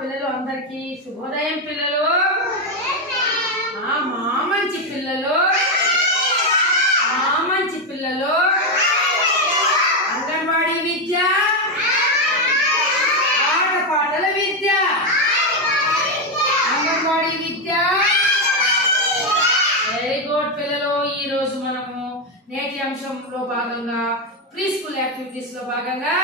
పిల్లలు అందరికీ శుభోదయం పిల్లలు. ఆ మా మంచి పిల్లలు. మా మంచి పిల్లలు. అంగన్వాడీ విద్య. ఆటపాటల విద్య. అంగన్వాడీ విద్య. వెరీ గుడ్ పిల్లలు. ఈ రోజు మనము నేటి అంశంలో భాగంగా ప్రీ స్కూల్ యాక్టివిటీస్లో భాగంగా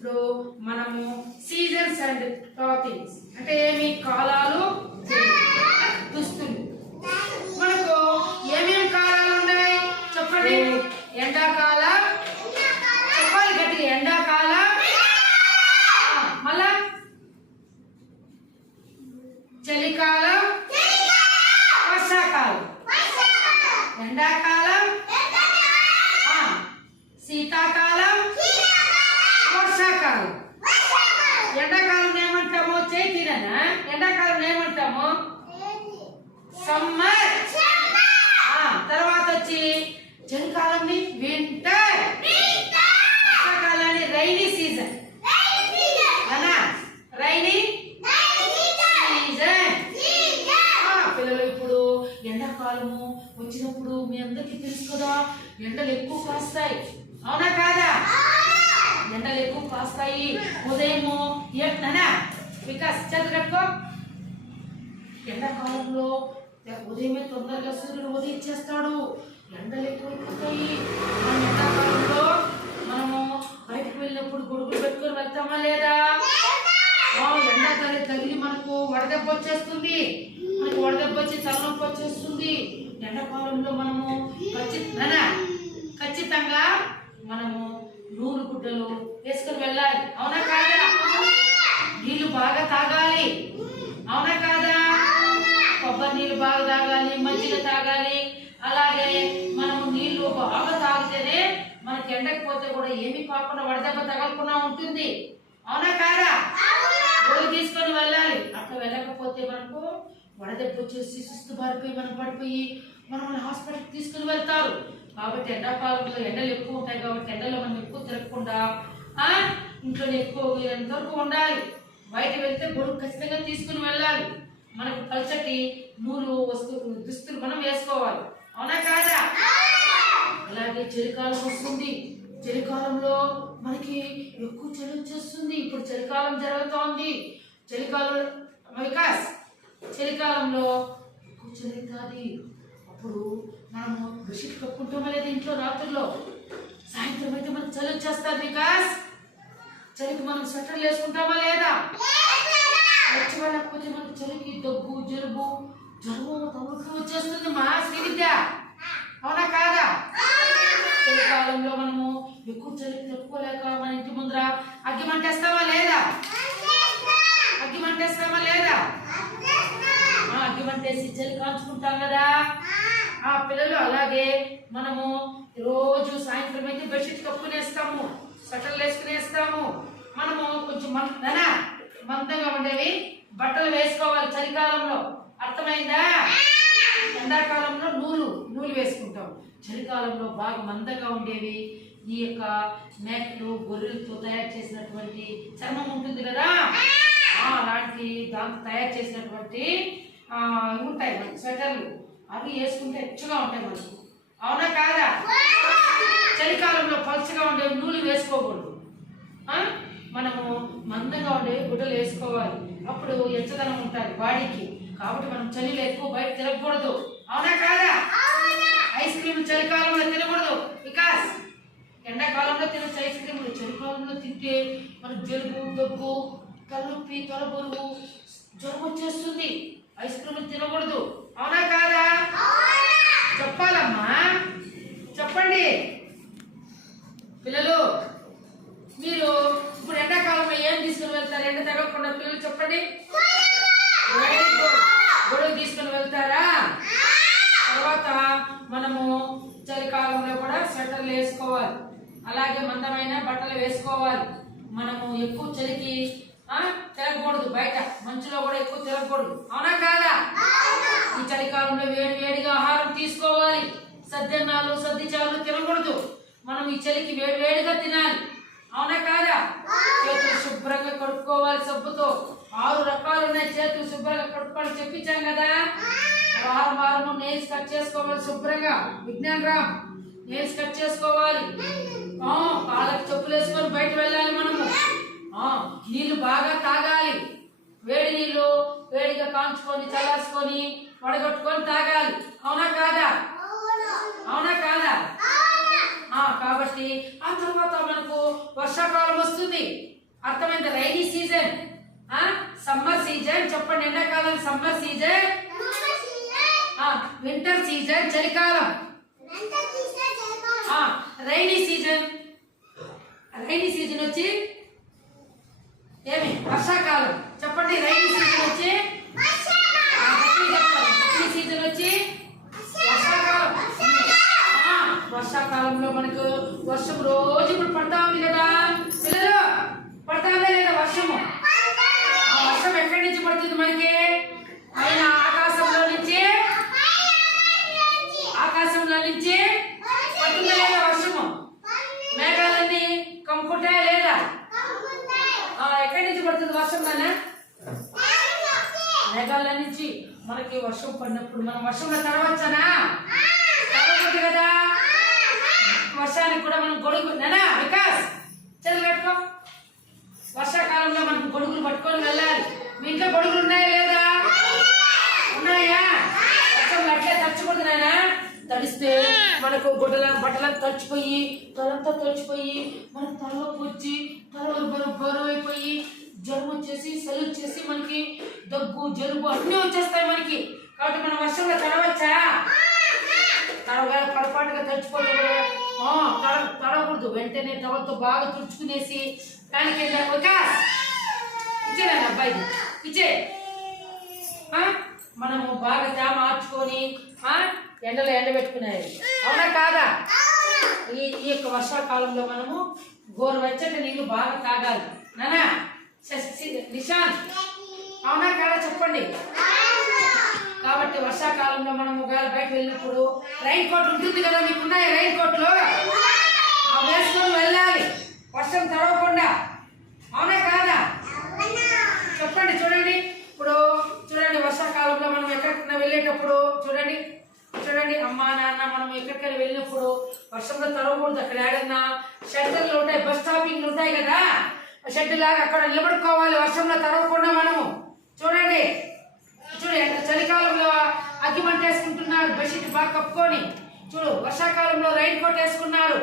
ఇప్పుడు మనము సీజన్స్ అండ్ క్లాతింగ్స్ అంటే ఏమి? కాలాలు దుస్తులు మనకు ఏమేమి కాలాలు ఉన్నాయి? చెప్పండి. ఎండాకాలం. చెప్పాలి గట్టిగా. ఎండాకాలం. మళ్ళా చలికాలం వర్షాకాలం ఎండాకాలం ఆ, శీతాకాలం వర్షాకాలం ఎండాకాలం ఏమంటాము చైతీరనా ఎండాకాలం ఏమంటాము సమ్మర్ ఆ, తర్వాత వచ్చి చలికాలంని వింటర్ వర్షాకాలాన్ని రైనీ సీజన్ అనా రైనీ సీజన్ ఆ, పిల్లలు ఇప్పుడు ఎండాకాలము వచ్చినప్పుడు మీ అందరికీ తెలుసు కదా ఎండలు ఎక్కువ కాస్తాయి. అవునా కాదా? ఎండలు ఎక్కువ కాస్తాయి. ఉదయము ఏంటనా వికాస్ చదువుకట్టుకో ఎండాకాలంలో ఉదయమే తొందరగా సూర్యుడు ఉదయించేస్తాడు ఎండలు ఎక్కువైపోతాయి మనం ఎండాకాలంలో మనము బయటకు వెళ్ళినప్పుడు గొడుగులు పెట్టుకొని వెళ్తామా లేదా? ఎండాకాలం తగిలి మనకు వడదెబ్బ వచ్చేస్తుంది. మనకు వడదెబ్బ వచ్చి తలనొప్పి వచ్చేస్తుంది. ఎండాకాలంలో మనము ఖచ్చితంగా ఖచ్చితంగా మనము నూనె గుడ్డలు వేసుకొని వెళ్ళాలి. అవునా కాదా? నీళ్ళు బాగా తాగాలి. అవునా కాదా? కొబ్బరి నీళ్ళు బాగా తాగాలి మజ్జిగ తాగాలి. అలాగే మనము నీళ్ళు బాగా తాగితేనే మనకి ఎండకి పోతే కూడా ఏమీ కాకుండా వడదెబ్బ తగలకుండా ఉంటుంది. అవునా కాదా? తీసుకొని వెళ్ళాలి. అట్లా వెళ్ళకపోతే మనకు వడదెబ్బ వచ్చేసి సుస్తు బారిపోయి మనం పడిపోయి మనం హాస్పిటల్కి తీసుకుని వెళ్తారు. కాబట్టి ఎండాకాలంలో ఎండలు ఎక్కువ ఉంటాయి కాబట్టి ఎండలో మనం ఎక్కువ తిరగకుండా ఇంట్లోనే ఎక్కువ ఎంతవరకు ఉండాలి. బయట వెళ్తే గొడుగు ఖచ్చితంగా తీసుకుని వెళ్ళాలి. మనకు పల్చటి నూలు వస్తువు దుస్తులు మనం వేసుకోవాలి. అవునా కాదా? అలాగే చలికాలం వస్తుంది. చలికాలంలో మనకి ఎక్కువ చలి వచ్చేస్తుంది. ఇప్పుడు చలికాలం జరుగుతోంది. చలికాలం వికాస్ చలికాలంలో? ఎక్కువ అప్పుడు మనము బెడ్షీట్ కప్పుకుంటామా లేదా ఇంట్లో రాత్రిలో? సాయంత్రం అయితే మనకు చలి వచ్చేస్తుంది వికాస్ చలికి మనం స్వెటర్లు వేసుకుంటామా లేదా? వచ్చి వెళ్ళకపోతే మనకు చలికి దగ్గు జలుబు జలుబు తగ్గుతూ వచ్చేస్తుంది మా శ్రీవిద్య. అవునా కాదా? చలికాలంలో మనము ఎక్కువ చలికి లేక మన ఇంటి ముందర అగ్గి మంటేస్తామా లేదా అగ్గి మంటేస్తామా లేదా ఆ, సిజ్జలు చలి కాల్చుకుంటాం కదా. ఆ పిల్లలు అలాగే మనము రోజు సాయంత్రం అయితే బెడ్షీట్ కప్పునేస్తాము స్వెటర్లు వేసుకునేస్తాము. మనము కొంచెం మన మందంగా ఉండేవి. బట్టలు వేసుకోవాలి చలికాలంలో. అర్థమైందా? ఎండాకాలంలో నూలు నూలు వేసుకుంటాం. చలికాలంలో బాగా మందంగా ఉండేవి. ఈ యొక్క మేకలు గొర్రెలతో తయారు చేసినటువంటి చర్మం ఉంటుంది కదా. అలాంటి దాంతో తయారు చేసినటువంటి ఉంటాయి మనకి స్వెటర్లు. అవి వేసుకుంటే ఎచ్చుగా ఉంటాయి మనకు. అవునా కాదా? చలికాలంలో పలుచగా ఉండే నూలు వేసుకోకూడదు. మనము మందంగా ఉండే గుడ్డలు వేసుకోవాలి. అప్పుడు ఎచ్చదనం ఉంటుంది బాడీకి. కాబట్టి మనం చలిలో ఎక్కువ బయట తిరగకూడదు. అవునా కాదా? ఐస్ క్రీమ్ చలికాలంలో తినకూడదు. వికాస్ ఎండాకాలంలో తినచ్చు ఐస్ క్రీమ్లు చలికాలంలో తింటే మనకు జలుబు దగ్గు తలనొప్పి తలబరువు జ్వరం వచ్చేస్తుంది. ఐస్ క్రీమ్ తినకూడదు. అవునా కాదా? చెప్పాలమ్మా. చెప్పండి. పిల్లలు మీరు ఇప్పుడు ఎండాకాలంలో ఏం తీసుకుని వెళ్తారు? ఎండ తగ్గకుండా పిల్లలు చెప్పండి. గొడవ గొడుగు తీసుకుని వెళ్తారా? తర్వాత మనము చలికాలంలో కూడా స్వెటర్లు వేసుకోవాలి. అలాగే మందమైన బట్టలు వేసుకోవాలి. మనము ఎక్కువ చలికి తిరగకూడదు బయట. మంచులో కూడా ఎక్కువ తిరగకూడదు అవునా కాదా? ఈ చలికాలంలో వేడి వేడిగా ఆహారం తీసుకోవాలి. సద్దన్నాలు సద్ది చాలు తినకూడదు. మనం ఈ చలికి వేడి వేడిగా తినాలి. అవునా కాదా? చేతులు శుభ్రంగా కడుక్కోవాలి సబ్బుతో. ఆరు రకాలు ఉన్నాయి. చేతులు శుభ్రంగా కడుక్కోవాలి చెప్పించాం కదా? వారం వారము నెయిల్స్ కట్ చేసుకోవాలి శుభ్రంగా. విజ్ఞాన్ రామ్ నెయిల్స్ కట్ చేసుకోవాలి. కాళ్ళకి చెప్పులు వేసుకొని బయట వెళ్ళాలి మనము. నీళ్ళు బాగా తాగాలి. వేడి నీళ్ళు వేడిగా కాంచుకొని చల్లార్చుకొని వడగట్టుకొని తాగాలి. అవునా కాదా? అవునా కాదా? కాబట్టి ఆ తర్వాత మనకు వర్షాకాలం వస్తుంది. అర్థమైంది? Rainy season. Summer season. చెప్పండి ఎండాకాలం సమ్మర్ సీజన్? వింటర్ సీజన్ చలికాలం. రైనీ సీజన్ రైనీ సీజన్ వచ్చి ఏమి వర్షాకాలం చెప్పండి రైనీ సీజన్ వచ్చి ఆ, గట్టిగా చెప్పాలి. రైనీ సీజన్ వచ్చి వర్షాకాలం ఆ, వర్షాకాలంలో మనకు వర్షం రోజు ఇప్పుడు పడతా ఉంది కదా పిల్లలు పడతా ఉందా లేదా వర్షము ఆ వర్షం ఎక్కడి నుంచి పడుతుంది మనకి పైన ఆకాశంలో నుంచి ఆకాశంలో నుంచి పడుతుందా లేదా వర్షము మేఘాలన్నీ కమ్ముకుంటాయా లేదా ఆ, ఎక్కడి నుంచి పడుతుంది వర్షం నాన్న మేఘాల నుంచి మనకి వర్షం పడినప్పుడు మనం వర్షంలో తడవచ్చానా తడవకూడదు కదా? వర్షానికి కూడా మనం గొడుగు నానా వికాస్ చదువు కట్టుకో. వర్షాకాలంలో మనం గొడుగులు పట్టుకొని వెళ్ళాలి. మీ ఇంట్లో గొడుగులు ఉన్నాయా లేదా? ఉన్నాయా? వర్షంలో అట్లే తడిచిపోతుంది నాయనా తడిస్తే మనకు గుడ్డల బట్టలను తడిచిపోయి తలంతా తడిచిపోయి మన తలలోకి వచ్చి తల బరువు బరువు అయిపోయి జ్వరం వచ్చేసి చలి వచ్చేసి మనకి దగ్గు జలుబు అన్నీ వచ్చేస్తాయి మనకి. కాబట్టి మనం వర్షంలో తడవచ్చా? తడవగా పొరపాటుగా తడుచుకోవడం తడ తడవకూడదు. వెంటనే టవల్తో బాగా తుడుచుకునేసి దానికి కింద ఒక ఇచ్చేనా అబ్బాయికి ఇచ్చే. మనము బాగా తేమ మార్చుకొని ఎండలో ఎండబెట్టుకునేది అవునా కాదా? ఈ ఈ యొక్క వర్షాకాలంలో మనము గోరువెచ్చటి నీళ్ళు బాగా తాగాలి. నానా నిశాంత్. అవునా కదా చెప్పండి? కాబట్టి వర్షాకాలంలో మనం ఒకవేళ బయట వెళ్ళినప్పుడు రైన్ కోట్ ఉంటుంది కదా మీకు ఉన్నాయి రైన్ కోట్లు? ఆ వేసుకొని వెళ్ళాలి. వర్షం తడవకుండా. అవునా కాదా? చెప్పండి చూడండి. ఇప్పుడు చూడండి వర్షాకాలంలో మనం ఎక్కడికైనా వెళ్ళేటప్పుడు చూడండి చూడండి అమ్మా నాన్న మనం ఎక్కడికైనా వెళ్ళినప్పుడు వర్షంలో తడవకూడదు. అక్కడ ఏడన్నా షెల్టర్లు ఉంటాయి బస్ స్టాపింగ్లు ఉంటాయి కదా. షెడ్ లాగా అక్కడ నిలబడుకోవాలి. వర్షంలో తడవకుండా మనము. చూడండి. చూడు ఎంత చలికాలంలో అగ్గి మంట వేసుకుంటున్నారు. బెడ్షీట్ బాగా కప్పుకొని. చూడు వర్షాకాలంలో రైన్ కోట్ వేసుకున్నారు.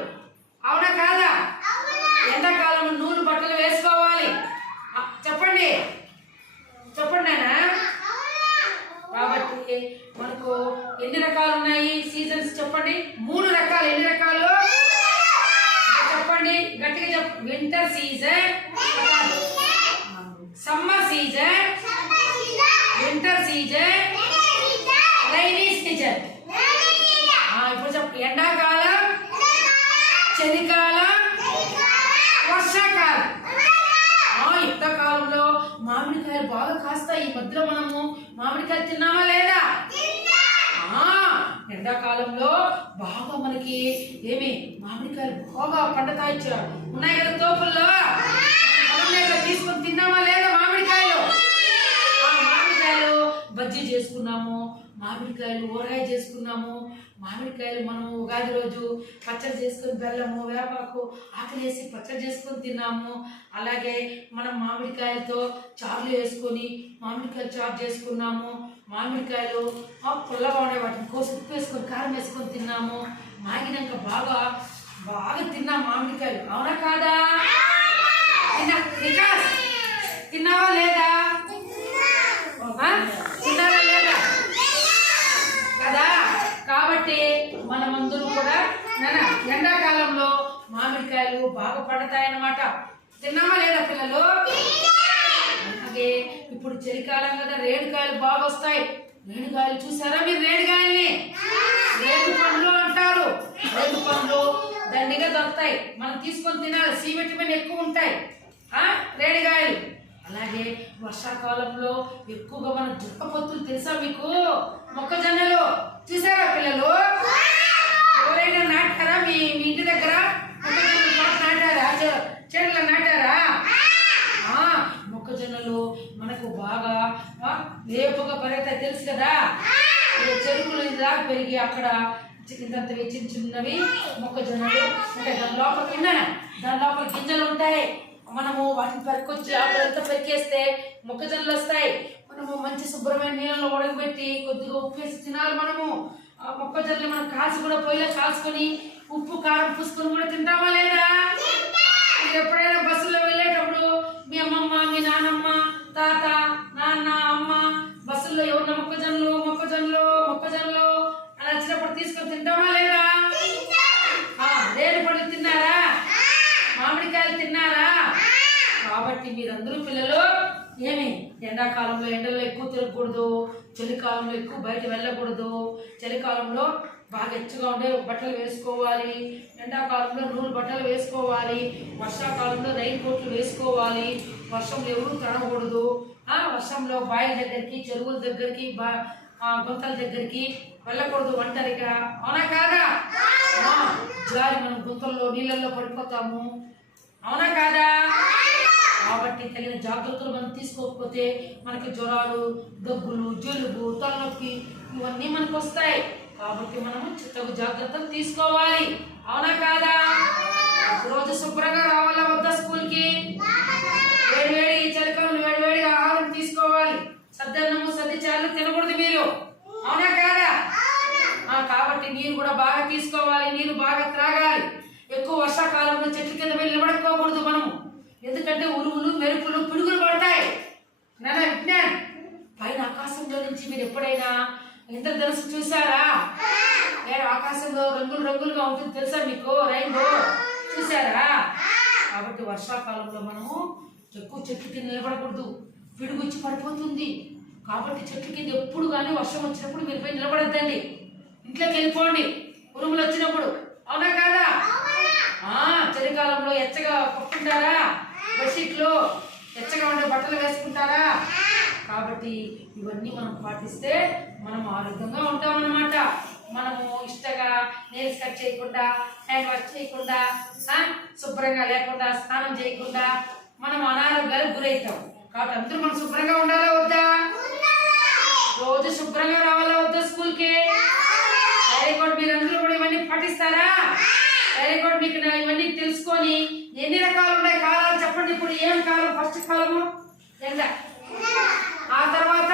అవునా కాదా? ఎండాకాలంలో నూనె బట్టలు వేసుకోవాలి. చెప్పండి. చెప్పండి కాబట్టి మనకు ఎన్ని రకాలు ఉన్నాయి? సీజన్స్ చెప్పండి. మూడు రకాలు. ఎన్ని రకాలు? చెప్పండి. గట్టిగా చెప్ప winter season summer season winter season rainy season ఇప్పుడు చెప్ప. ఎండాకాలం. చలికాలం. వర్షాకాలం. ఆ యుద్ధకాలంలో మామిడికాయలు బాగా కాస్తాయి. ఈ మధ్యలో మనము మామిడికాయలు తిన్నామా లేదా? ఎండాకాలంలో బాగా మనకి ఏమి మామిడికాయలు బాగా పండుతాయి ఉన్నాయి కదా తోపుల్లో? తీసుకొని తిన్నామా లేదా? బజ్జీ చేసుకున్నాము మామిడికాయలు ఊరగాయ చేసుకున్నాము. మామిడికాయలు మనం ఉగాది రోజు పచ్చడి చేసుకొని బెల్లము వేపాకు ఆకలేసి పచ్చడి చేసుకొని తిన్నాము. అలాగే మనం మామిడికాయలతో చారులు వేసుకొని మామిడికాయలు చారు చేసుకున్నాము. మామిడికాయలు పుల్లగా ఉండే వాటిని కోసి ఉప్పు వేసుకొని కారం వేసుకొని తిన్నాము. మాగినాక బాగా బాగా తిన్నాం మామిడికాయలు. అవునా కాదా? తిన్నా తిన్నావా లేదా కదా కాబట్టి మనమందరూ కూడా నాన్న ఎండాకాలంలో మామిడికాయలు బాగా పడతాయన్నమాట. తిన్నామా లేదా పిల్లలు? అలాగే ఇప్పుడు చలికాలం కదా రేణుకాయలు బాగా వస్తాయి. రేణుకాయలు చూసారా మీరు రేణుకాయల్ని రేణు పండ్లు అంటారు. రేణు పండ్లు దండిగా దొరుకుతాయి. మనం తీసుకొని తినాలి సి విటమిన్ ఎక్కువ ఉంటాయి. రేణుకాయలు రేణిగాయలు? అలాగే వర్షాకాలంలో ఎక్కువగా మన జొక్క పొత్తులు తెలుసా మీకు? మొక్కజొన్నలు. చూసారా పిల్లలు? ఎవరైనా నాటారా? మీ ఇంటి దగ్గర? నాటారా? చెట్ల నాటారా? మొక్కజొన్నలు మనకు బాగా వేపుగా పడతాయి తెలుసు కదా? చెరువులు దాకా పెరిగి అక్కడ ఇంతంతవి చిన్న చిన్నవి మొక్కజొన్నలు ఉంటాయి. దాని లోపల విన్నానా దాని లోపల గింజలు ఉంటాయి. మనము వాటిని పరికొచ్చి ఆకులంతా పరికేస్తే మొక్కజొన్నలు వస్తాయి. మనము మంచి శుభ్రమైన నీళ్ళలో ఉడకబెట్టి కొద్దిగా ఉప్పు వేసి తినాలి మనము. మొక్కజొన్నలు మనం కాల్చి కూడా పొయ్యిలో కాల్చుకొని ఉప్పు కారం పూసుకొని కూడా తింటామా లేదా? మీరు ఎప్పుడైనా బస్సులో వెళ్ళేటప్పుడు మీ అమ్మమ్మ మీ నానమ్మ తాత నాన్న అమ్మ బస్సుల్లో ఎవరిన మొక్కజొన్నలు మొక్కజొన్నలు మొక్కజొన్నలు అని వచ్చినప్పుడు తీసుకొని తింటామా లేదా? ఆ, రేణు పళ్ళు తిన్నారా? మామిడికాయలు తిన్నారా? కాబట్టి మీరందరూ పిల్లలు ఏమి ఎండాకాలంలో ఎండల్లో ఎక్కువ తిరగకూడదు చలికాలంలో ఎక్కువ బయట వెళ్ళకూడదు. చలికాలంలో బాగా ఎచ్చుగా ఉండే బట్టలు వేసుకోవాలి. ఎండాకాలంలో నూలు బట్టలు వేసుకోవాలి. వర్షాకాలంలో రైన్ కోట్లు వేసుకోవాలి. వర్షంలో ఎవరు తడకూడదు ఆ వర్షంలో బాయిల దగ్గరికి చెరువుల దగ్గరికి బా గుంతల దగ్గరికి వెళ్ళకూడదు ఒంటరిగా. అవునా కాదా? ఆ, జారి మనం గుంతల్లో నీళ్ళల్లో పడిపోతాము. అవునా కాదా? కాబట్టి తగిన జాగ్రత్తలు మనం తీసుకోకపోతే మనకి జ్వరాలు దగ్గులు జలుబు తలనొప్పి ఇవన్నీ మనకు వస్తాయి. కాబట్టి మనము తగు జాగ్రత్తలు తీసుకోవాలి. అవునా కాదా? రోజు శుభ్రంగా రావాలా వద్దా స్కూల్కి? వేడి వేడి ఈ చలికాలంలో ఆహారం తీసుకోవాలి. సద్దన్నము సద్ది చాలు తినకూడదు మీరు. అవునా కాదా? కాబట్టి నీరు కూడా బాగా తీసుకోవాలి. నీరు బాగా త్రాగాలి. ఎక్కువ వర్షాకాలంలో చెట్ల కింద వెళ్ళి నిలబడుకోకూడదు మనము. ఎందుకంటే ఉరుములు మెరుపులు పిడుగులు పడతాయి. నాన్న విజ్ఞాన్. పైన ఆకాశంలో నుంచి మీరు ఎప్పుడైనా ఇంద్రధనుసు చూసారా? ఏ ఆకాశంలో రంగులు రంగులుగా ఉంటుంది తెలుసా మీకు? రైన్బో చూసారా? కాబట్టి వర్షాకాలంలో మనము ఎక్కువ చెట్టు కింద నిలబడకూడదు. పిడుగు వచ్చి పడిపోతుంది. కాబట్టి చెట్టు కింద ఎప్పుడు కానీ వర్షం వచ్చినప్పుడు మీరు పోయి నిలబడద్దండి. ఇంట్లోకి వెళ్ళిపోండి. ఉరుములు వచ్చినప్పుడు. అవునా కాదా? చలికాలంలో ఎచ్చగా కొట్టుకుంటారా బెడ్షీట్లు ఎచ్చగా ఉండే బట్టలు వేసుకుంటారా? కాబట్టి ఇవన్నీ మనం పాటిస్తే మనం ఆరోగ్యంగా ఉంటామన్నమాట. మనము ఇష్టంగా నేల్స్ కట్ చేయకుండా హ్యాండ్ వాష్ చేయకుండా శుభ్రంగా లేకుండా స్నానం చేయకుండా మనం అనారోగ్యాలకు గురవుతాం. కాబట్టి అందరూ మనం శుభ్రంగా ఉండాలా వద్దా రోజు శుభ్రంగా రావాలా వద్దా స్కూల్కి వెరీ గుడ్ మీరందరూ కూడా ఇవన్నీ పాటిస్తారా వెరీ గుడ్ మీకు ఇవన్నీ తెలుసుకొని ఎన్ని రకాలు ఉన్నాయి కాలాలు చెప్పండి ఇప్పుడు ఏం కాలం ఫస్ట్ కాలము? ఎండ ఆ తర్వాత